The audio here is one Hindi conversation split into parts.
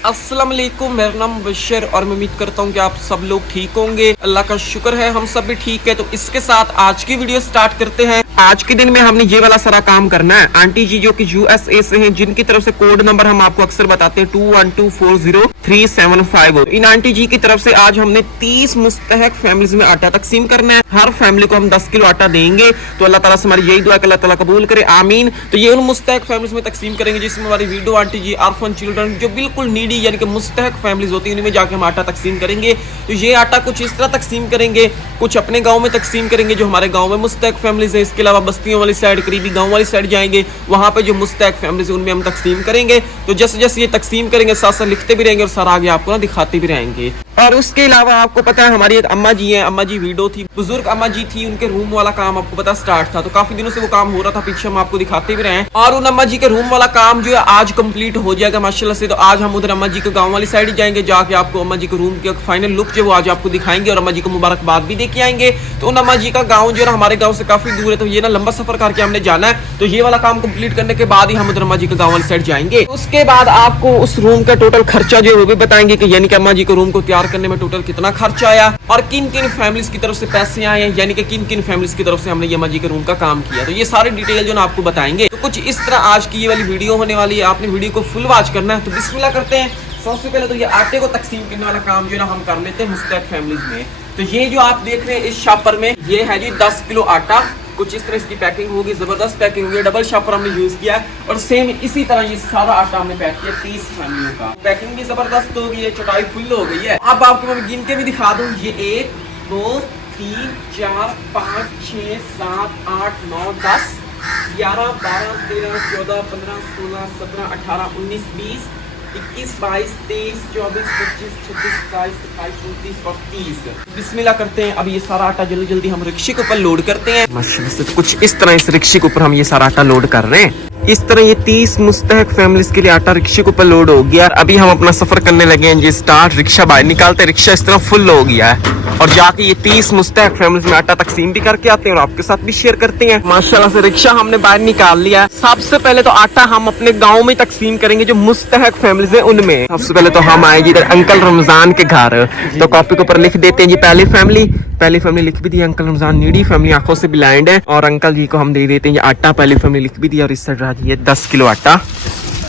अस्सलाम वालेकुम, मेरा नाम बशर और मैं उम्मीद करता हूँ कि आप सब लोग ठीक होंगे। अल्लाह का शुक्र है हम सब भी ठीक है। तो इसके साथ आज की वीडियो स्टार्ट करते हैं। आज के दिन में हमने ये वाला सारा काम करना है। आंटी जी जो कि यूएसए से हैं, जिनकी तरफ से कोड नंबर हम आपको अक्सर बताते हैं 21240375। इन आंटी जी की तरफ से आज हमने 30 मुस्तहक फैमिलीज में आटा तकसीम करना है। हर फैमिली को हम 10 किलो आटा देंगे। तो अल्लाह ताला से हमारी यही दुआ है कि अल्लाह ताला कबूल करे, आमीन। तो ये उन मुस्तहक फैमिलीज में तकसीम करेंगे जिसमें हमारी विडो आंटी जी, ऑर्फन चिल्ड्रन, जो बिल्कुल नीडी यानी कि मुस्तहक फैमिलीज होती है, उनमें जाके हम आटा तकसीम करेंगे। तो ये आटा कुछ इस तरह तकसीम करेंगे, कुछ अपने गांव में तकसीम करेंगे जो हमारे गांव में मुस्तहक फैमिलीज है। इसके अलावा बस्तियों वाली साइड, करीबी गांव वाली साइड जाएंगे, वहां पे जो मुस्तहक फैमिलीज है उनमें हम तकसीम करेंगे। तो जैसे जैसे ये तकसीम करेंगे साथ साथ लिखते भी रहेंगे और सारा आगे आपको ना दिखाते भी रहेंगे। और उसके अलावा आपको पता है हमारी एक अम्मा जी है, अम्मा जी विडो थी, बुजुर्ग अम्मा जी थी, उनके रूम वाला काम आपको पता स्टार्ट था। तो काफी दिनों से वो काम हो रहा था, पीछे हम आपको दिखाते भी रहे हैं। और उन अम्मा जी के रूम वाला काम जो है आज कंप्लीट हो जाएगा माशाल्लाह से। तो आज हम उधर अम्मा जी के गांव वाली साइड ही जाएंगे, जाके आपको अम्मा जी के रूम के फाइनल लुक जो वो आज आपको दिखाएंगे और अम्मा जी को मुबारकबाद भी देके आएंगे। तो उन अम्मा जी का गाँव जो है हमारे गाँव से काफी दूर है, तो ये ना लंबा सफर करके हमने जाना है। तो ये वाला काम कंप्लीट करने के बाद ही हम उधर अम्मा जी के गाँव वाली साइड जाएंगे। उसके बाद आपको उस रूम का टोटल खर्चा जो है वो भी बताएंगे कि यानी कि अम्मा जी के रूम को तैयार करने में टोटल कितना खर्चा आया और किन किन फैमिलीज की तरफ से पैसे आए हैं, यानी कि किन किन फैमिलीज की तरफ से हमने ये अम्मा जी के रूम का काम किया। तो ये सारी डिटेल जो ना आपको बताएंगे। तो कुछ इस तरह आज की ये वाली वीडियो होने वाली है। आपने वीडियो को फुल वॉच करना है। तो बिस्मिल्लाह करते हैं। सबसे पहले तो ये आटे को तकसीम करने वाला काम जो है ना हम कर लेते हैं मुस्तहक फैमिलीज में। तो ये जो आप देख रहे हैं इस शॉपर में, ये है जी 10 किलो आटा। कुछ इस तरह इसकी पैकिंग होगी, जबरदस्त पैकिंग होगी। डबल शॉपर हमने यूज किया है और सेम इसी तरह ये सारा आटा हमने पैक किया 30 फैमिलियों का। पैकिंग भी जबरदस्त हो गई है, चटाई फुल हो गई है। अब आपको मैं गिन के भी दिखा दूं, ये 1 2 3 4 5 6 7 8 9 10 11 12 13 14 15 16 17 18 19 20 21 22 23 24 25 26 27 28 29 और 30। बिस्मिल्लाह करते हैं। अब ये सारा आटा जल्दी जल्दी हम रिक्शे के ऊपर लोड करते हैं। माशाल्लाह से कुछ इस तरह इस रिक्शे के ऊपर हम ये सारा आटा लोड कर रहे हैं। इस तरह ये 30 मुस्तहक फैमिलीज के लिए आटा रिक्शे के ऊपर लोड हो गया। अभी हम अपना सफर करने लगे हैं जी स्टार्ट। रिक्शा बाहर निकालते, रिक्शा इस तरह फुल हो गया है और जाके ये 30 मुस्तहक फैमिलीज में आटा तकसीम भी करके आते हैं और आपके साथ भी शेयर करते हैं। माशाल्लाह से रिक्शा हमने बाहर निकाल लिया है। सबसे पहले तो आटा हम अपने गाँव में तकसीम करेंगे जो मुस्तहक फैमिलीज है उनमें। सबसे पहले तो हम आएंगे इधर अंकल रमजान के घर। तो कॉपी के ऊपर लिख देते हैं जी पहली फैमिली लिख भी दी अंकल रमजान, नीडी फैमिली, आंखों से ब्लाइंड है। और अंकल जी को हम दे देते हैं ये आटा, पहली फैमिली लिख भी दिया। और इस साइड रहा ये 10 किलो आटा।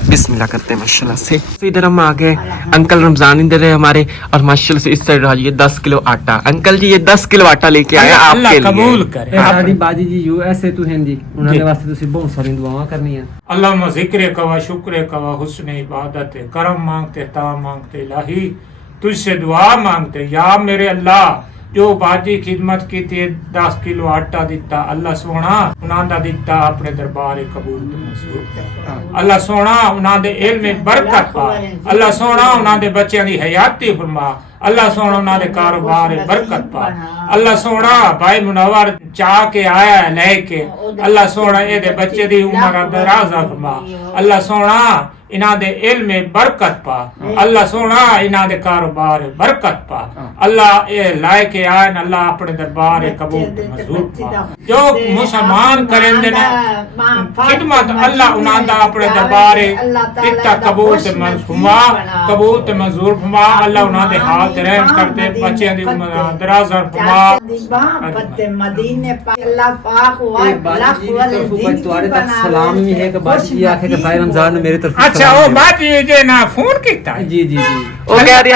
बिस्मिल्लाह करते हैं माशाल्लाह से। तो इधर हम आ गए, अंकल रमजान इधर है हमारे और माशाल्लाह से इस साइड रहा ये 10 किलो आटा। अंकल जी ये 10 किलो आटा लेके आए आपके लिए। कबूल करे। साडी बाजी जी यूएसए तो हैं जी, उन्हां दे वास्ते तुसी बहुत सारी दुआवां करनियां। अल्लाहुम्मा ज़िक्र कवा शुक्र कवा हुस्न इबादत, करम मांगते ता मांगते इलाही, तुझसे दुआ मांगते या मेरे अल्लाह। जो बाजी खिदमत की 10 किलो आटा दिता, अल्लाह सोना उन्हां दा दिता अपने दरबार कबूल ते मंजूर कर। अल्लाह सोना उन्हां दे इल्म में बरकत पा। अल्लाह सोना उन्हां दे बच्चों दी हयाती फरमा। अल्लाह सोना उन्हां दे कारोबार में बरकत पा। अल्लाह सोना भाई मुनव्वर चाह के आया है लेके, अल्लाह सोना ए दे बच्चे दी उम्र दराज फरमा। अल्लाह सोना इन्हां दे इल्म में बरकत पा। अल्लाह सोना इन्हां दे कारोबार में बरकत पा। अल्लाह ये लाए के आए न अल्लाह अपने दरबार कबूल ते मंजूर पा। जो मुसलमान करेंदे ने खिदमत अल्लाह उन्हां दा अपने दरबार इत्ता कबूल ते मंजूर फरमा। अल्लाह उन्हां दे हाथ रहम करते, बच्चों दी उम्र दराज फरमा। मदीने पाक अल्लाह पाक वा लाख वाले तुम्हारे तक सलाम भी है कि बाजी जी आखे कि भाई रमजान ने मेरी तरफ। अच्छा वो बाजी जे ना फोन कीता जी जी जी ओ कह रहे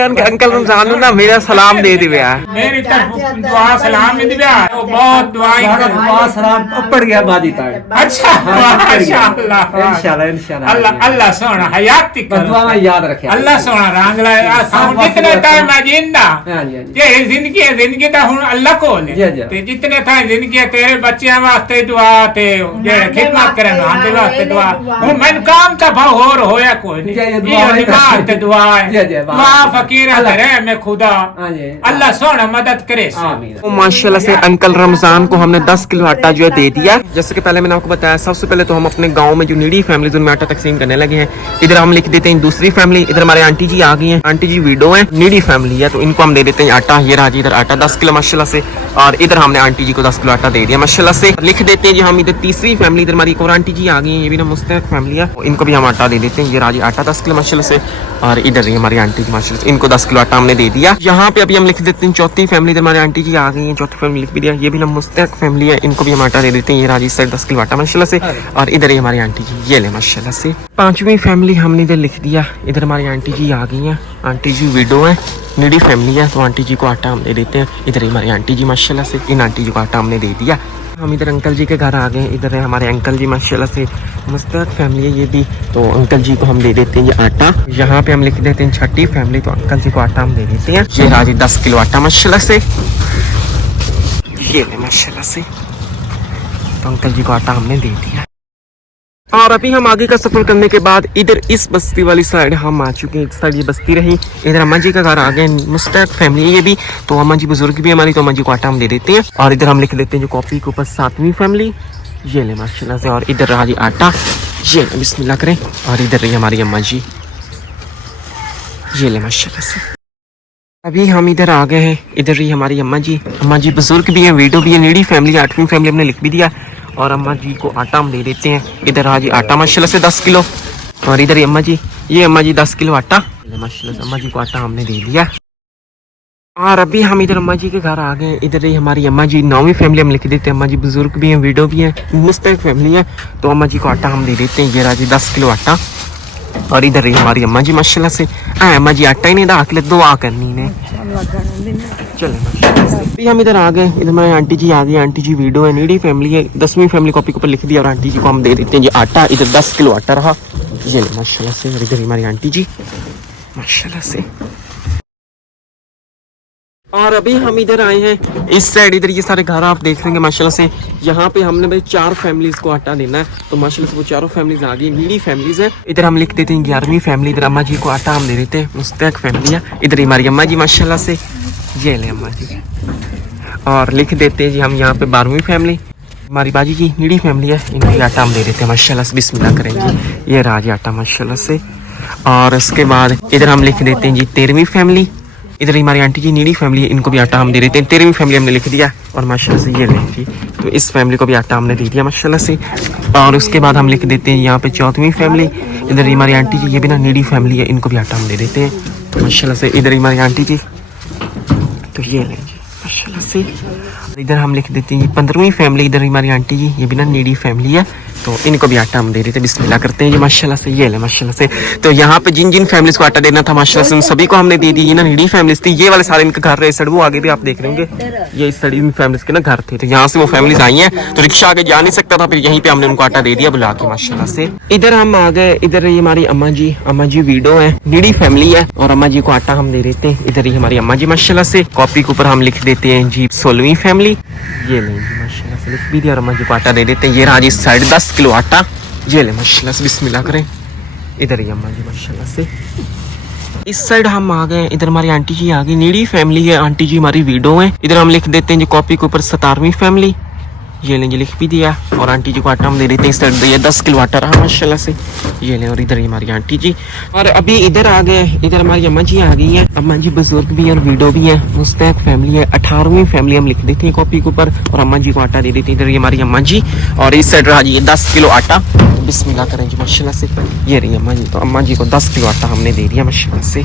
हैं कि अंकल रमजान ने ना मेरा सलाम दे दिया। मेरी तरफ दुआ सलाम दे दिया। वो बहुत दुआएं कर दुआ सलाम पड़ गया बाजी ताड़। अच्छा माशाअल्लाह इंशाल्लाह अल्लाह अल्लाह सोना हयाती कर दुआ में याद रखे। अल्लाह सोना रंग लाए जितने टाइम मैं जिंदा ये जिंदगी दा हुन अल्लाह को ले ते जितने टाइम जिंदगी तेरे बच्चों वास्ते दुआ ते जे खिदमत करे ना ते वास्ते दुआ। हुन मैं काम का भाव और होया कोई नहीं। ये दुआ ते दुआ है। दुआ फकीर है मैं खुदा अल्लाह सोना मदद करे। आमीन। माशाल्लाह से अंकल रमजान को हमने 10 किलो आटा जो है दे दिया। जैसे कि पहले मैंने आपको बताया, सबसे पहले तो हम अपने गांव में जो नीडी फैमिलीज उनमें आटा तकसीम करने लगे हैं। इधर हम लिख देते हैं दूसरी फैमिली। इधर हमारे आंटी जी आ गई हैं, आंटी जी विडो है, नीडी फैमिली है, तो इनको हम दे देते हैं आटा। ये रहा जी इधर आटा 10 किलो माशाल्लाह से। और इधर हमने आंटी जी को 10 किलो आटा दे दिया माशाल्लाह से। लिख देते हैं जी हम इधर तीसरी फैमिली, इधर हमारी एक और आंटी जी आ गई है, ये भी ना मुस्तहक फैमिली है, इनको भी हम आटा दे देते हैं। ये राजी आटा 10 किलो माशाल्लाह से। और इधर ही हमारी आंटी जी माशाल्लाह से, इनको 10 किलो आटा हमने दे दिया। यहाँ पे अभी हम लिख देते हैं चौथी फैमिली, इधर हमारी आंटी जी आ गई हैं, चौथी फैमिली लिख भी दिया। ये भी मुस्तहक फैमिली है, इनको भी हम आटा दे देते हैं। ये राजी साइड 10 किलो आटा माशाल्लाह से। और इधर ही हमारी आंटी जी, ये ले माशाल्लाह से। पांचवी फैमिली हमने इधर लिख दिया। इधर हमारी आंटी जी आ गई हैं, आंटी जी विडो है, नीडी फैमिली है, तो आंटी जी को आटा हम दे देते हैं। इधर ही हमारी आंटी जी माशाल्लाह से, इन आंटी जी को आटा हमने दे दिया। हम इधर अंकल जी के घर आ गए। इधर है हमारे अंकल जी माशाल्लाह से, मुस्तहक फैमिली है ये भी, तो अंकल जी को हम दे देते हैं ये आटा। यहाँ पे हम लिख देते हैं छठी फैमिली, तो अंकल जी को आटा हम दे देते हैं। ये राजी 10 किलो आटा माशाल्लाह से, ये माशाल्लाह से, तो अंकल जी को आटा हमने दे दिया। और अभी हम आगे का सफर करने के बाद इधर इस बस्ती वाली साइड हम आ चुके हैं। इस साइड ये बस्ती रही, इधर अम्मा जी का घर आ गए, मुस्तहक फैमिली है ये भी, तो अम्मा जी बुजुर्ग भी हमारी, तो अम्मा जी को आटा हम दे देते हैं। और इधर हम लिख देते हैं जो कॉपी के ऊपर 7वीं फैमिली, ये ले माशाल्लाह से। और इधर रहा जी आटा, ये बिस्मिल्लाह करें। और इधर रही हमारी अम्मा जी, ये ले माशाल्लाह से। अभी हम इधर आ गए हैं, इधर रही हमारी अम्मा जी बुजुर्ग भी है, वीडो भी है, नीडी फैमिली, 8वीं फैमिली हमने लिख भी दिया। और अम्मा जी को आटा हम दे देते हैं। इधर आज आटा माशाल्लाह से 10 किलो। और इधर अम्मा जी, ये अम्मा जी 10 किलो आटा माशाल्लाह से, अम्मा जी को आटा हमने दे दिया। और अभी हम इधर अम्मा जी के घर आ गए। इधर रही हमारी अम्मा जी, 9वीं फैमिली हम लिख देते हैं। अम्मा जी बुजुर्ग भी हैं, विडो भी हैं, मुस्तहक फैमिली है, तो अम्मा जी को आटा हम दे देते हैं। ये राजी 10 किलो आटा। और इधर रही हमारी अम्मा जी माशाल्लाह से, अम्मा जी आटा ही नहीं दा के दुआ करनी ने, चले। अभी हम इधर आ गए। इधर हमारी आंटी जी आ गई, आंटी जी वीडो है, नीडी फैमिली है, 10वीं फैमिली कॉपी के ऊपर लिख दिया। और आंटी जी को हम दे देते हैं ये आटा। इधर 10 किलो आटा रहा, ये माशाल्लाह से। और इधर हमारी आंटी जी माशाल्लाह से। और अभी हम इधर आए हैं इस साइड, इधर ये सारे घर आप देख रहे हैं माशाल्लाह से। यहाँ पे हमने भाई 4 फैमिलीज को आटा देना है, तो माशाल्लाह से वो चारों फैमिलीज आ गई, नीडी फैमिलीज है। इधर हम लिख देते हैं 11वीं फैमिली, इधर अम्मा जी को आटा हम दे देते हैं, मुस्तहक फैमिली है। इधर हमारी अम्मा जी माशाल्लाह से, ये ले अम्मा जी। और लिख देते हैं जी हम यहाँ पे 12वीं फैमिली, हमारी बाजी जी नीडी फैमिली है, इनको आटा हम दे देते हैं माशाल्लाह से। बिस्मिल्लाह करेंगे, ये राज आटा माशाल्लाह से। और उसके बाद इधर हम लिख देते हैं जी 13वीं फैमिली, इधर हमारी आंटी जी नीडी फैमिली है, इनको भी आटा हम दे देते हैं। 13वीं फैमिली हमने लिख दिया। और माशाल्लाह से ये लें जी, तो इस फैमिली को भी आटा हमने दे दिया माशाल्लाह से। और उसके बाद हम लिख देते हैं यहाँ पे 4वीं फैमिली, इधर हमारी आंटी जी, ये भी ना नीडी फैमिली है, इनको भी आटा हम दे देते हैं माशाल्लाह से। इधर हमारी आंटी जी, तो ये लें जी माशाल्लाह से। इधर हम लिख देते हैं 15वीं फैमिली, इधर हमारी आंटी जी, ये भी ना नीडी फैमिली है, तो इनको भी आटा हम दे देते हैं। बिस्मिल्लाह करते हैं जी माशाल्लाह से, ये ले माशाल्लाह से। तो यहाँ पे जिन जिन फैमिलीज को आटा देना था माशाल्लाह से उन सभी को हमने दे दी। ये ना नीडी फैमिलीज थी, ये वाले सारे इनके घर रहे सड़, वो आगे भी आप देख रहे होंगे, ये इस साइड इन फैमिलीज के ना घर थे, तो यहाँ से वो फैमिलीज आई हैं, तो रिक्शा आगे जा नहीं सकता था, फिर यहीं पे हमने उनको आटा दे दिया बुला के माशाल्लाह से। इधर हम आ गए, इधर रही हमारी अम्मा जी वीडो है, नीडी फैमिली है, और अम्मा जी को आटा हम दे देते हैं। इधर ही हमारी अम्मा जी माशाल्लाह से। कॉपी के ऊपर हम लिख देते हैं जी 16वीं फैमिली, ये लें जी माशाल्लाह से, लिख भी दिया। और अम्मा जी को आटा दे देते हैं। ये रहा जी साइड 10 किलो आटा, ये ले माशाल्लाह से। बिस्मिल्लाह करें, इधर ही अम्मा जी माशाल्लाह से। इस साइड हम आ गए, इधर हमारी आंटी जी आ गई, नीडी फैमिली है, आंटी जी हमारी विडो है। इधर हम लिख देते हैं जी कॉपी के ऊपर 17वीं फैमिली, ये लें जी, लिख भी दिया। और आंटी जी को आटा हम दे देते हैं। इस साइड ये 10 किलो आटा रहा माशाल्लाह से, ये लें। और इधर ही हमारी आंटी जी। और अभी इधर आ गए, इधर हमारी अम्मा जी आ गई है, अम्मा जी बुजुर्ग भी है और विडो भी है, मुस्तहक फैमिली है, 18वीं फैमिली हम लिख देते हैं कॉपी के ऊपर। और अम्मा जी को आटा दे देते हैं। इधर ही हमारी अम्मा जी। और इस साइड रहा जी 10 किलो आटा, बिस्मिल्लाह करें जी माशाल्लाह से, ये रही अम्मा जी। तो अम्मा जी को 10 किलो आटा हमने दे दिया माशाल्लाह से।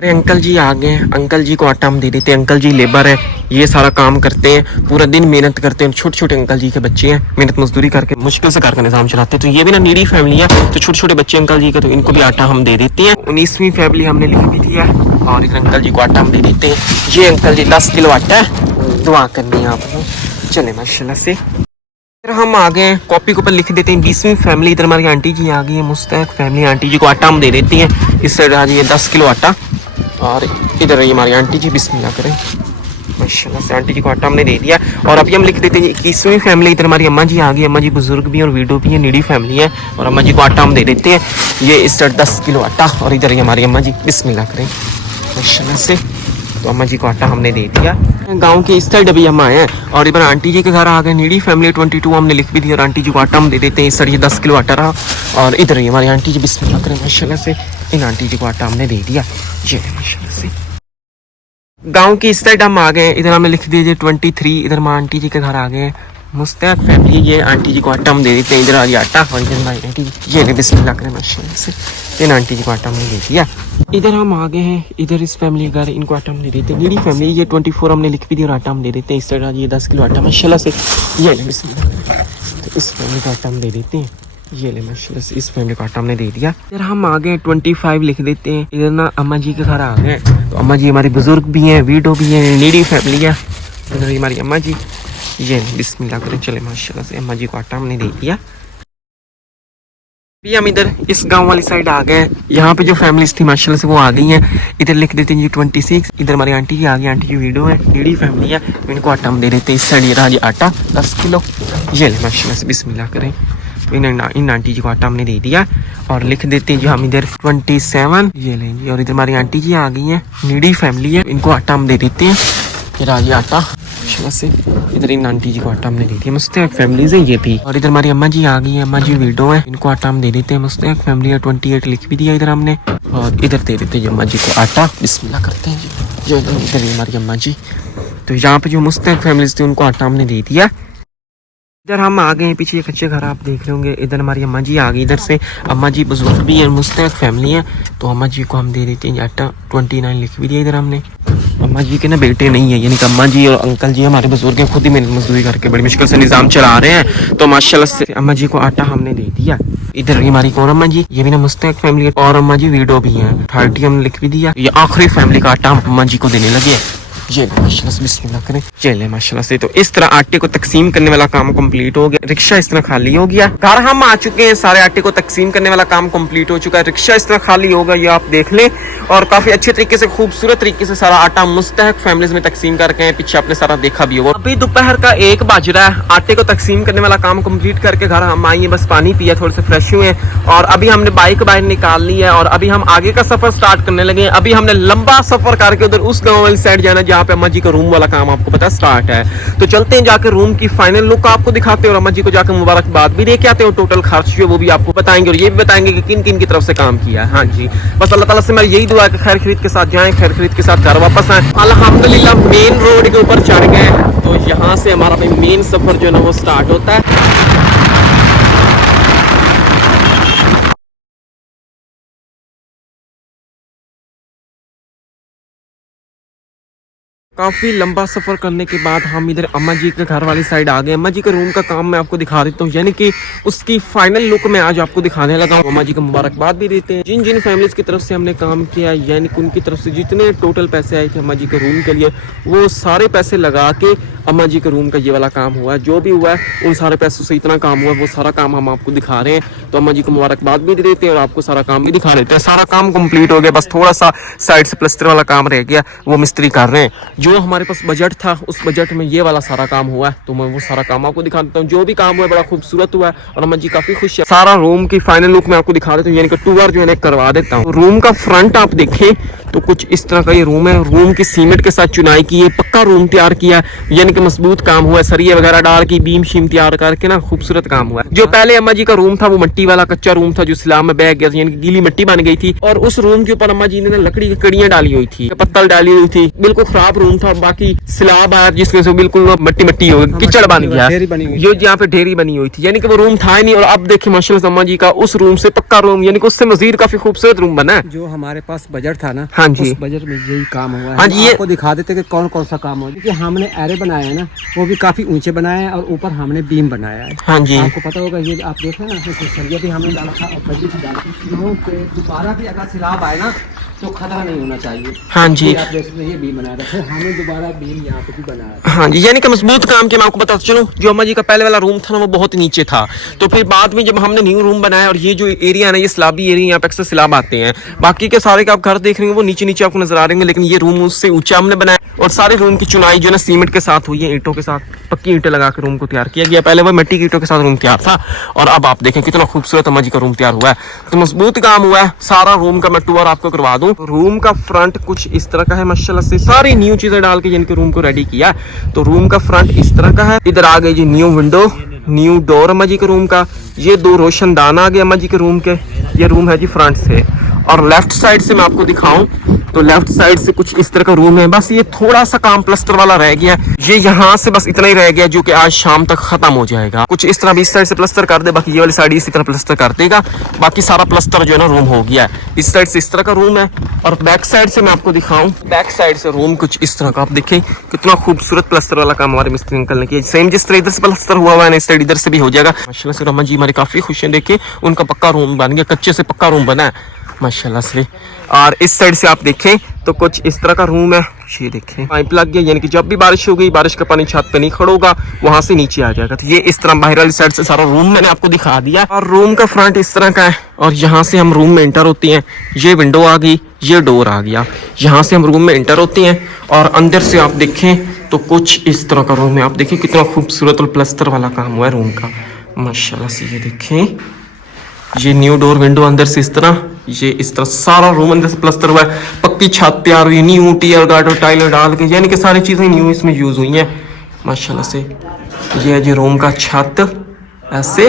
अरे अंकल जी आ गए, अंकल जी को आटा हम दे देते हैं। अंकल जी लेबर है, ये सारा काम करते हैं, पूरा दिन मेहनत करते हैं। छोटे छोटे अंकल जी के बच्चे हैं, मेहनत मजदूरी करके मुश्किल से घर का निजाम चलाते हैं। तो ये भी ना नीडी फैमिली है, तो छोटे छोटे बच्चे अंकल जी के, तो इनको भी आटा हम दे देते हैं। 19वीं फैमिली हमने लिख भी दिया। और इधर अंकल जी को आटा हम दे देते हैं। ये अंकल जी 10 किलो आटा है, दुआ करनी है आपने, चले माशाल्लाह से। फिर हम आ गए, कॉपी के ऊपर लिख देते हैं 20वीं फैमिली, इधर हमारी आंटी जी आ गई है, मुस्तहक फैमिली, आंटी जी को आटा हम दे देती हैं। इस साइड आ जाइए 10 किलो आटा। और इधर रही हमारी आंटी जी, बिस्मिल्लाह करें माशाल्लाह से, आंटी जी को आटा हमने दे दिया। और अभी हम लिख देते हैं 21वीं फैमिली, इधर हमारी अम्मा जी आ गई, अम्मा जी बुजुर्ग भी और विडो भी है, नीडी फैमिली है, और अम्मा जी को आटा हम दे देते हैं। ये इस साइड 10 किलो आटा। और इधर ही हमारी अम्मा जी, बिस्मिल्लाह करें माशाल्लाह से। तो अम्मा जी को आटा हमने दे दिया। गांव के इस साइड अभी हम आए हैं। और इधर आंटी जी के घर आ गए, नीडी फैमिली 22 हमने लिख भी दिया। और आंटी जी को आटा हम दे देते हैं। इस साइड ये 10 किलो आटा रहा। और इधर ही हमारी आंटी जी, बिस्मिल्लाह करें माशाल्लाह से, इन आंटी जी को आटा हमने दे दिया, ये माशाल्लाह से। गांव की इस साइड हम आ गए, इधर हमें लिख दीजिए 23, इधर माँ आंटी जी के घर आ गए, मुस्तैक फैमिली, ये आंटी जी को आटा हम दे देते हैं। इधर आ गया आटा और इधर हमारी आंटी जी, ये ले बिस्मिल्लाह करें माशाल्लाह से, इन आंटी जी को आटा हमने दे दिया। इधर हम आ गए हैं, इधर इस फैमिली घर, इनको आटा हम दे देते हैं। नीडी फैमिली, ये 24 हमने लिख भी दिया और आटा हम दे देते हैं। इस तरह ये 10 किलो आटा माशाल्लाह से, ये ले बिस्मिल्लाह। तो इस फैमिली का आटा हम दे देते हैं, ये ले माशाल्लाह से, इस फैमिली का आटा हमने दे दिया। इधर हम आ गए 25 लिख देते हैं। इधर ना अम्मा जी के घर आ गए, तो अम्मा जी हमारे बुजुर्ग भी हैं, वीडो भी हैं, नीडी फैमिली है। इधर हमारी अम्मा जी, ये बिस्मिल्लाह करें, चले माशाल्लाह से अम्मा जी को आटा हमने दे दिया। अभी हम इधर इस गांव वाली साइड आ गए, यहाँ पे जो फैमिलीज थी माशाल्लाह से वो आ गई हैं। इधर लिख देते हैं जी 26। इधर हमारी आंटी जी आ गई, आंटी की वीडियो है, नीडी फैमिली है, तो इनको आटा हम दे देते हैं। इस साइड ये रहा जी आटा 10 किलो, ये ले माशाल्लाह से बिस्मिल्लाह करें। तो इन आंटी जी को आटा हमने दे दिया और लिख देते हैं जी हम इधर 27, ये लेंगे। और इधर हमारी आंटी जी आ गई हैं, नीडी फैमिली है, इनको आटा हम दे देते हैं। ये रहा जी आटा माशाल्लाह से, इधर इन आंटी जी को आटा हमने दे दिया। मुस्तैक फैमिलीज है ये भी। और इधर हमारी अम्मा जी आ गई है, अम्मा जी वीडो है, इनको आटा हम दे देते हैं। मुस्तैक फैमिली है, 28 लिख भी दिया इधर हमने। और इधर दे देते हैं अम्मा जी को आटा, बिस्मिल्लाह करते हैं जी, जो इधर हमारी अम्मा जी। तो यहाँ पे जो मुस्तैक फैमिलीज थी उनको आटा हमने दे दिया। इधर हम आ गए हैं, पीछे कच्चे घर आप देख रहे होंगे। इधर हमारी अम्मा जी आ गई, इधर से अम्मा जी बुजुर्ग भी है, मुस्तैक फैमिली है, तो अम्मा जी को हम दे देते हैं आटा। 29 लिख भी दिया इधर हमने। अम्मा जी के ना बेटे नहीं है, यानी कि अम्मा जी और अंकल जी हमारे बुजुर्ग हैं, खुद ही मेहनत मजदूरी करके बड़ी मुश्किल से निज़ाम चला रहे हैं, तो माशाल्लाह से अम्मा जी को आटा हमने दे दिया। इधर हमारी कौन अम्मा जी, ये भी ना मुस्तैक फैमिली है, और अम्मा जी वीडो भी है, 30 हमने लिख भी दिया। ये आखिरी फैमिली का आटा हम अम्मा जी को देने लगे, ये माशाल्लाह से बिस्मिल्लाह करें, चले माशाल्लाह से। तो इस तरह आटे को तकसीम करने वाला काम कंप्लीट हो गया। रिक्शा इस तरह खाली हो गया, घर हम आ चुके हैं, सारे आटे को तकसीम करने वाला काम कंप्लीट हो चुका है। रिक्शा इस तरह खाली होगा, ये आप देख लें। और काफी अच्छे तरीके से, खूबसूरत तरीके से सारा आटा मुस्तहक फैमिलीज में तकसीम करके हैं, पीछे आपने सारा देखा भी होगा। अभी दोपहर का 1 बज रहा है, आटे को तकसीम करने वाला काम कंप्लीट करके घर हम आए, बस पानी पिया, थोड़े से फ्रेश हुए, और अभी हमने बाइक बाहर निकाल ली है और अभी हम आगे का सफर स्टार्ट करने लगे हैं। अभी हमने लंबा सफर करके उधर उस गाँव वाली साइड जाना जहाँ पे अम्मा जी का रूम वाला काम आपको पता स्टार्ट है। तो चलते हैं, जाकर रूम की फाइनल लुक आपको दिखाते हैं और अम्मा जी को जाकर मुबारकबाद भी दे के आते हैं, और टोटल खर्च जो वो भी आपको बताएंगे और ये भी बताएंगे कि किन किन की तरफ से काम किया है। हाँ जी, बस अल्लाह ताला से मेरी यही दुआ है कि खैर खरीद के साथ जाएं, खैर खरीद के साथ घर वापस आए। अल्हम्दुलिल्लाह मेन रोड के ऊपर चढ़ गए, तो यहाँ से हमारा मेन सफर जो है ना वो स्टार्ट होता है। काफ़ी लंबा सफ़र करने के बाद हम इधर अम्मा जी के घर वाली साइड आ गए। अम्मा जी के रूम का काम मैं आपको दिखा देता हूँ, यानी कि उसकी फाइनल लुक मैं आज आपको दिखाने लगा हूँ। अम्मा जी को मुबारकबाद भी देते हैं। जिन जिन फैमिलीज़ की तरफ से हमने काम किया, यानी कि उनकी तरफ से जितने टोटल पैसे आए थे अम्मा जी के रूम के लिए, वो सारे पैसे लगा के अम्मा जी के रूम का ये वाला काम हुआ है। जो भी हुआ है उन सारे पैसों से इतना काम हुआ है, वो सारा काम हम आपको दिखा रहे हैं। तो अम्मा जी को मुबारकबाद भी दे देते हैं और आपको सारा काम भी दिखा देते हैं। सारा काम कंप्लीट हो गया, बस थोड़ा सा साइड से प्लस्तर वाला काम रह गया, वो मिस्त्री कर रहे हैं। जो हमारे पास बजट था, उस बजट में ये वाला सारा काम हुआ है, तो मैं वो सारा काम आपको दिखा देता हूँ। जो भी काम हुआ है बड़ा खूबसूरत हुआ है और अम्मा जी काफी खुश है। सारा रूम की फाइनल लुक मैं आपको दिखा देता हूँ, यानी कि टूर जो है करवा देता हूँ। रूम का फ्रंट आप देखें तो कुछ इस तरह का ये रूम है। रूम की सीमेंट के साथ चुनाई की है, पक्का रूम तैयार किया, यानी कि मजबूत काम हुआ है। सरिये वगैरह डाल के बीम शीम तैयार करके ना खूबसूरत काम हुआ है। जो पहले अम्मा जी का रूम था वो मिट्टी वाला कच्चा रूम था, जो स्लाब में बह गया था, यानी कि गीली मिट्टी बन गई थी। और उस रूम के ऊपर अम्मा जी ने लकड़ी की कड़ियां डाली हुई थी, पत्तल डाली हुई थी, बिल्कुल खराब रूम था। बाकी स्लाब आया जिसमें से बिल्कुल मट्टी मट्टी हो गई, कीचड़ बन गया, जो यहाँ पे ढेरी बनी हुई थी, यानी कि वो रूम था ही नहीं। और अब देखिए माशाल्लाह अम्मा जी का उस रूम से पक्का रूम, यानी कि उससे मजीद काफी खूबसूरत रूम बना है। जो हमारे पास बजट था ना, हाँ जी, उस बजट में यही काम हुआ है। हाँ जी, ये आपको दिखा देते कि कौन कौन सा काम हुआ है। क्योंकि हमने एरे बनाए हैं ना, वो भी काफी ऊंचे बनाए हैं और ऊपर हमने बीम बनाया है। हाँ जी, आपको पता होगा, ये आप देख रहे हैं ना, सरिया भी हमने डाला था और बजरी भी डाला। दोबारा भी अगर सिलाब आए ना तो खतरा नहीं होना चाहिए। हाँ जी, आप देख सकते हैं ये बीम बनाया था, फिर हमने दोबारा बीम यहाँ पे भी बनाया था। हाँ जी, यानी कि मजबूत काम के। मैं आपको बताता चलूं, जो अम्मा जी का पहले वाला रूम था ना वो बहुत नीचे था, तो फिर बाद में जब हमने न्यू रूम बनाया, और ये जो एरिया है ना ये स्लाबी एरिया, यहाँ पे अक्सर स्लाब आते हैं। बाकी के सारे के आप घर देख रहे हैं वो नीचे नीचे आपको नजर आ रहे हैं, लेकिन ये रूम उससे ऊंचा हमने बनाया। और सारे रूम की चुनाई जो है ना सीमेंट के साथ हुई है, ईंटों के साथ, पक्की ईंटें लगा के रूम को तैयार किया गया। पहले वो मिट्टी की ईंटों के साथ रूम तैयार था, और अब आप देखें कितना खूबसूरत अम्मा जी का रूम तैयार हुआ है। तो मजबूत काम हुआ है। सारा रूम का मैं टूर आपको करवा दूं। रूम का फ्रंट कुछ इस तरह का है, माशाल्लाह से सारी न्यू चीजें डाल के जिनके रूम को रेडी किया। तो रूम का फ्रंट इस तरह का है। इधर आ गई जी न्यू विंडो, न्यू डोर अम्मा जी के रूम का। ये 2 रोशनदान आ गए अम्मा जी के रूम के। ये रूम है जी फ्रंट से। और लेफ्ट साइड से मैं आपको दिखाऊं तो लेफ्ट साइड से कुछ इस तरह का रूम है। बस ये थोड़ा सा काम प्लास्टर वाला रह गया है, ये यहाँ से बस इतना ही रह गया जो कि आज शाम तक खत्म हो जाएगा। कुछ इस तरह भी इस साइड से प्लास्टर कर दे, बाकी ये वाली साइड इसी तरह प्लास्टर कर देगा, बाकी सारा प्लास्टर जो है ना रूम हो गया है। इस साइड से इस तरह का रूम है और बैक साइड से मैं आपको दिखाऊं, बैक साइड से रूम कुछ इस तरह का। आप देखें कितना खूबसूरत प्लास्टर वाला काम हमारे मिस्त्री अंकल ने किया। सेम जिस तरह इधर से प्लास्टर हुआ है ना इस साइड इधर से भी हो जाएगा। माशाल्लाह से रमन जी हमारे काफी खुश हैं, देखे उनका पक्का रूम बन गया, कच्चे से पक्का रूम बना है माशाल्लाह से। और इस साइड से आप देखें तो कुछ इस तरह का रूम है, ये देखें पाइप लग गया, यानी कि जब भी बारिश हो गई बारिश का पानी छत पे नहीं खड़ोगा, वहां से नीचे आ जाएगा। तो ये इस तरह बाहर वाली साइड से सारा रूम मैंने आपको दिखा दिया। और रूम का फ्रंट इस तरह का है और यहाँ से हम रूम में एंटर होते हैं, ये विंडो आ गई, ये डोर आ गया, यहाँ से हम रूम में एंटर होते हैं। और अंदर से आप देखें तो कुछ इस तरह का रूम है। आप देखें कितना खूबसूरत और प्लास्टर वाला काम हुआ है रूम का माशाल्लाह से। ये देखें ये न्यू डोर विंडो अंदर से इस तरह, ये इस तरह सारा रूम अंदर से प्लास्टर हुआ है, पक्की छत तैयार हुई, न्यू टीयर गार्ड और टाइलर डाल के, यानी कि सारी चीजें न्यू इसमें यूज हुई हैं माशाल्लाह से। ये है जी रूम का छत, ऐसे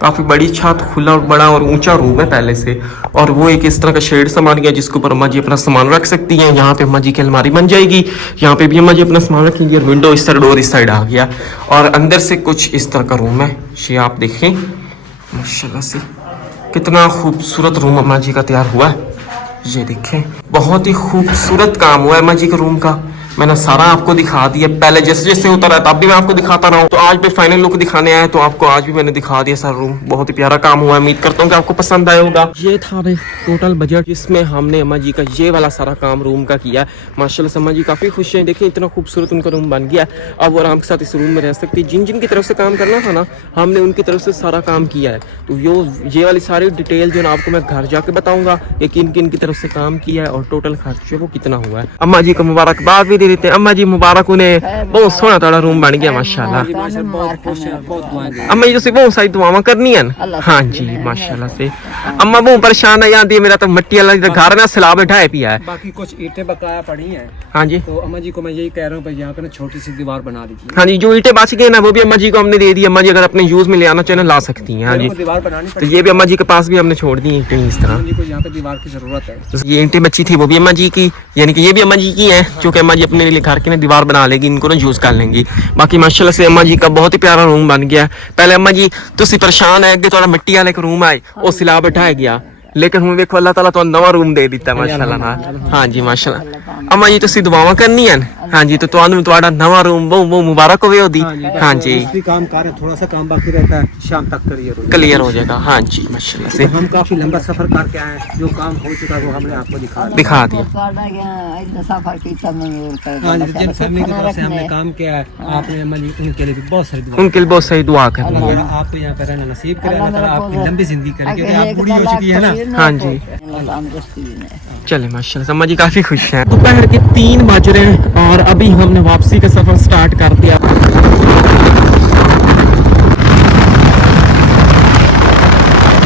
काफी बड़ी छत, खुला और बड़ा और ऊंचा रूम है पहले से। और वो एक इस तरह का शेड सामान गया जिसके ऊपर अम्मा जी अपना सामान रख सकती हैं। यहाँ पे अम्मा जी की अलमारी बन जाएगी, यहाँ पे भी अम्मा जी अपना सामान रखेंगी। विंडो इस साइड, डोर इस साइड आ गया। और अंदर से कुछ इस तरह का रूम है, ये आप देखें माशाल्लाह से कितना खूबसूरत रूम अम्मा जी का तैयार हुआ है। ये देखें बहुत ही खूबसूरत काम हुआ है अम्मा जी के रूम का। मैंने सारा आपको दिखा दिया, पहले जैसे जैसे होता रहा तब भी मैं आपको दिखाता रहा हूँ। तो आज भी फाइनल लुक दिखाने आया तो आपको आज भी मैंने दिखा दिया सारा रूम। बहुत ही प्यारा काम हुआ है, उम्मीद करता हूँ कि आपको पसंद आया होगा। ये था भाई टोटल बजट जिसमें हमने अम्मा जी का ये वाला सारा काम रूम का किया। माशाल्लाह से अम्मा जी काफी खुश हैं, देखिए इतना खूबसूरत उनका रूम बन गया। अब वो आराम के साथ इस रूम में रह सकती है। जिन जिन की तरफ से काम करना था ना हमने उनकी तरफ से सारा काम किया है। तो ये वाली सारी डिटेल जो है आपको मैं घर जाके बताऊंगा कि किन किन की तरफ से काम किया है और टोटल खर्च वो कितना हुआ है। अम्मा जी को मुबारकबाद भी दे देते हैं। अम्मा जी मुबारक, उन्हें बहुत सोहना थोड़ा रूम बन गया माशाल्लाह। अम्मा जी तुसी बहुत सारी दुआवां करनी है। हाँ जी माशाल्लाह से। अम्मा बहुत परेशान है, यहाँ दी मेरा तो मिट्टी वाला घर ना स्लैब बैठाया पिया है, बाकी कुछ ईंटें बकाया पड़ी हैं। हाँ जी तो अम्मा जी को मैं यही कह रहा हूँ यहाँ पे ना छोटी सी दीवार बना दीजिए। हाँ जी जो ईंटें बच गए ना वो भी अम्मा जी को हमने दे दी। अम्मा जी अगर अपने यूज में ले आना चाहे ला सकती हैं। हाँ जी दीवार बनानी तो ये भी अम्मा जी के पास भी हमने छोड़ दी ईंटें इस तरह। जी को यहाँ पे दीवार की जरूरत है। तो ये ईंटें बची थी वो भी अम्मा जी की, यानी कि ये भी अम्मा जी की है जो कि अम्मा जी अपने लिए घर के ना दीवार बना लेगी, इनको ना यूज कर लेंगी। बाकी माशाल्लाह से अम्मा जी का बहुत ही प्यारा रूम बन गया। पहले अम्मा जी तुसी परेशान है कि थोड़ा मिट्टी वाले रूम आए वो सिला बैठाया गया, लेकिन हूँ देखो अल्लाह ताला तो नवा रूम दे दिता माशाल्लाह नाल। हाँ जी माशाल्लाह। अम्मा जी तुसी दुआवां करनी है। हाँ जी तो तुहानू तुहाडा नवा रूम बहुत मुबारक होवे ओदी। हाँ जी काम कर रहे, थोड़ा सा काम बाकी रहता है, शाम तक क्लियर हो जाएगा। हाँ जी माशाल्लाह से। हम काफी लंबा सफर करके आए हैं, जो काम हो चुका है वो हमने आपको दिखा दिया। हाँ जी जिन फैमिली की तरफ से हमने काम किया है आपने अम्मा जी उनके लिए भी बहुत सारी दुआ, उनके लिए बहुत सारी दुआ करनी है। आपको यहाँ पे रहना नसीब करे, अल्लाह ताला आपकी लंबी जिंदगी करे, क्योंकि आप बूढ़ी हो चुकी है ना। हाँ जी चले माशाल्लाह अम्मा जी काफी खुश हैं। दोपहर के 3 बज रहे हैं और अभी हमने वापसी का सफर स्टार्ट कर दिया।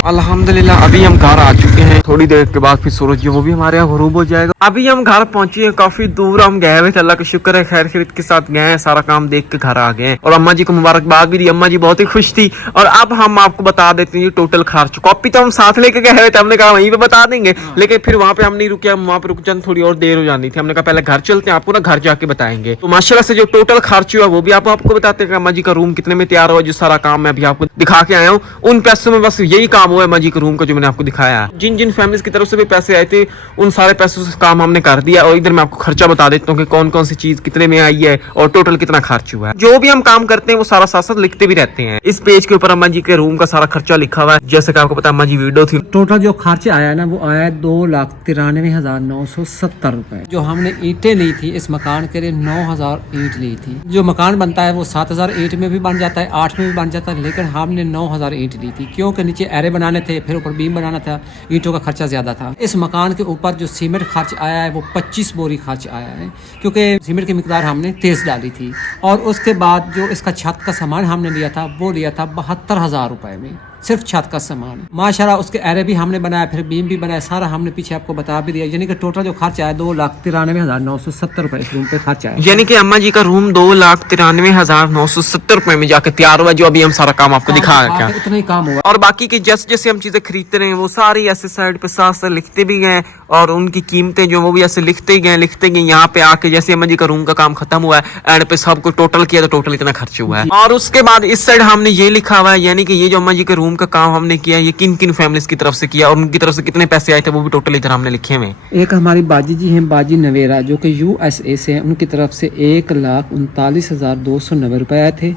अल्हम्दुलिल्लाह अभी हम घर आ चुके हैं। थोड़ी देर के बाद फिर सूरज जो वो भी हमारे यहाँ गुरूब हो जाएगा। अभी हम घर पहुंचे हैं, काफी दूर हम गए हुए थे, अल्लाह का शुक्र है खैर खैरियत के साथ गए हैं, सारा काम देख के घर आ गए हैं। और अम्मा जी को मुबारकबाद भी दी, अम्मा जी बहुत ही खुश थी। और अब हम आपको बता देते हैं टोटल खर्च। कॉपी तो हम साथ लेके गए हुए थे, हमने कहा वहीं पे बता देंगे, लेकिन फिर वहाँ पे हम नहीं रुके, हम वहाँ पे रुक जाए थोड़ी और देर हो जानी थी। हमने कहा पहले घर चलते हैं, आपको ना घर जाके बताएंगे। तो माशाल्लाह से जो टोटल खर्च हुआ वो भी आपको बताते हैं। अम्मा जी का रूम कितने में तैयार हुआ, जो सारा काम मैं अभी आपको दिखा के आया हूँ, उन पैसों में बस यही काम हुआ अम्मा जी के रूम का मैंने आपको दिखाया। जिन जिन फैमिलीज की तरफ से भी पैसे आए थे उन सारे पैसों से काम हमने कर दिया। और इधर मैं आपको खर्चा बता देता हूँ कि कौन कौन सी चीज कितने में आई है और टोटल कितना खर्च हुआ है। जो भी हम काम करते हैं वो सारा साथ साथ लिखते भी रहते हैं। इस पेज के ऊपर अम्मा जी के रूम का सारा खर्चा लिखा हुआ है, जैसे कि आपको पता अम्मा जी वीडियो थी। टोटल जो खर्च आया ना वो आया 2,93,970 रुपए। जो हमने ईंटें ली थी इस मकान के लिए 9,000 ईंट ली थी। जो मकान बनता है वो 7,000 ईंट में भी बन जाता है, 8 में भी बन जाता है, लेकिन हमने 9,000 ईंट ली थी क्योंकि नीचे एरे बनाने थे, फिर ऊपर बीम बनाना था, ईंटों का खर्चा ज्यादा था। इस मकान के ऊपर जो सीमेंट खर्च आया है वो 25 बोरी खर्च आया है, क्योंकि सीमेंट की मिकदार हमने तेज डाली थी। और उसके बाद जो इसका छत का सामान हमने लिया था वो लिया था 72,000 रुपए में सिर्फ छत का सामान है। माशाल्लाह उसके एरे भी हमने बनाया, फिर बीम भी बनाया, सारा हमने पीछे आपको बता भी दिया। यानी कि टोटल जो खर्च आया 2,93,970 रुपए इस रूम पे खर्च आया। यानी कि अम्मा जी का रूम 2,93,970 रुपए में जाके तैयार हुआ, जो अभी हम सारा काम आपको दिखा रहे हैं। इतना ही काम हुआ। और बाकी की जैसे जैसे हम चीजें खरीदते रहे वो सारी ऐसे साइड पे साथ साथ लिखते भी गए और उनकी कीमतें जो वो भी ऐसे लिखते गए। यहाँ पे आके जैसे अम्मा जी का रूम का काम खत्म हुआ है, एंड पे सबको टोटल किया तो टोटल इतना खर्च हुआ है। और उसके बाद इस साइड हमने ये लिखा हुआ है, यानी कि ये जो अम्मा जी के रूम का काम हमने किया ये किन किन फैमिलीज की तरफ से किया और उनकी तरफ से कितने पैसे आए थे वो भी टोटल इधर हमने लिखे हुए। एक हमारी बाजी जी हैं, बाजी नवेरा, जो कि USA से हैं, उनकी तरफ से 1,39,290 रुपए आए थे।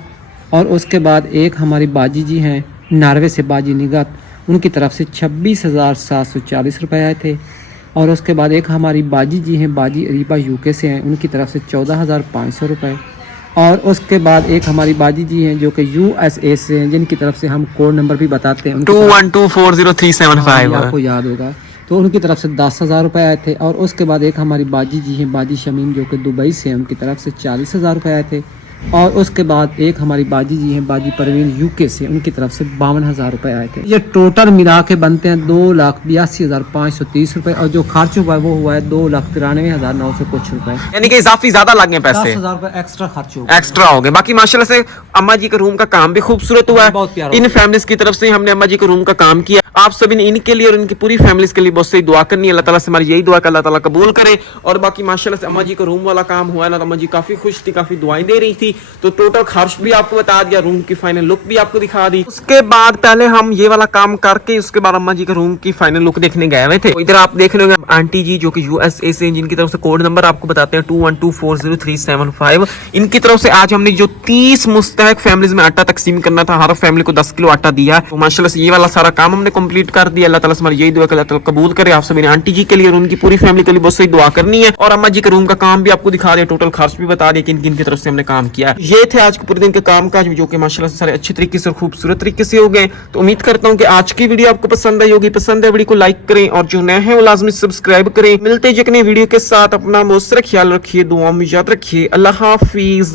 और उसके बाद एक हमारी बाजी जी हैं नॉर्वे से, बाजी निगत, उनकी तरफ से 26,740 रुपए आए थे। और उसके बाद एक हमारी बाजी जी हैं, बाजी अरीबा UK से हैं, उनकी तरफ से 14,500 रुपए। और उसके बाद एक हमारी बाजी जी हैं जो कि USA से हैं, जिनकी तरफ से हम कोड नंबर भी बताते हैं, 21240375 आपको याद होगा, तो उनकी तरफ से 10,000 रुपए आए थे। और उसके बाद एक हमारी बाजी जी हैं, बाजी शमीम, जो कि दुबई से हैं, उनकी तरफ से 40,000 रुपए आए थे। और उसके बाद एक हमारी बाजी जी हैं, बाजी परवीन UK से, उनकी तरफ से 52,000 रुपए आए थे। ये टोटल मिला के बनते हैं 2,82,530 रुपए। और जो खर्च हुआ है वो हुआ है 2,93,900 कुछ रुपए। यानी कि इजाफी ज्यादा लगे पैसे, 10,000 रुपए एक्स्ट्रा खर्च हो एक्स्ट्रा हो गए। बाकी माशाल्लाह से अम्मा जी के रूम का काम भी खूबसूरत हुआ है। बहुत प्यारा इन फैमिलीज की तरफ से हमने अम्मा जी के रूम का काम किया। आप सभी ने इनके लिए और इनकी पूरी फैमिलीज के लिए बहुत सही दुआ करनी है। अल्लाह ताला से हमारी यही दुआ कि अल्लाह ताला कबूल करे। और बाकी माशाल्लाह से अम्मा जी का रूम वाला काम हुआ है ना, तो अम्मा जी काफी खुश थी, काफी दुआएं दे रही थी। तो टोटल खर्च भी आपको बता दिया, रूम की फाइनल लुक भी आपको दिखा दी। उसके बाद पहले हम ये वाला काम करके उसके बाद अम्मा जी के रूम की फाइनल लुक देखने गए हुए थे। तो इधर आप देख रहे होंगे आंटी जी जो कि USA से, जिनकी तरफ से कोड नंबर आपको बताते हैं 21240375। इनकी तरफ से आज हमने जो 30 मुस्तहक फैमिलीज में आटा तकसीम करना था, हर फैमिली को 10 किलो आटा दिया। तो माशाल्लाह से ये वाला सारा काम हमने कंप्लीट कर दिया। अल्लाह ताला से हमारी यही दुआ कि अल्लाह ताला कबूल करे। आप सभी ने आंटी जी के लिए और उनकी पूरी फैमिली के लिए बहुत सही दुआ करनी है। और अम्मा जी के रूम का काम भी आपको दिखा दिया, टोटल खर्च भी बता दिया किन किन की तरफ से हमने काम किया। ये थे आज के पूरे दिन के काम काज, जो कि माशाल्लाह से सारे अच्छे तरीके से और खूबसूरत तरीके से हो गए। तो उम्मीद करता हूँ कि आज की वीडियो आपको पसंद आई होगी। पसंद है वीडियो को लाइक करें और जो नए हैं वो लाजमी सब्सक्राइब करें। मिलते हैं एक नई वीडियो के साथ। अपना बहुत सारा ख्याल रखिए, दुआ में याद रखिए। अल्लाह हाफिज।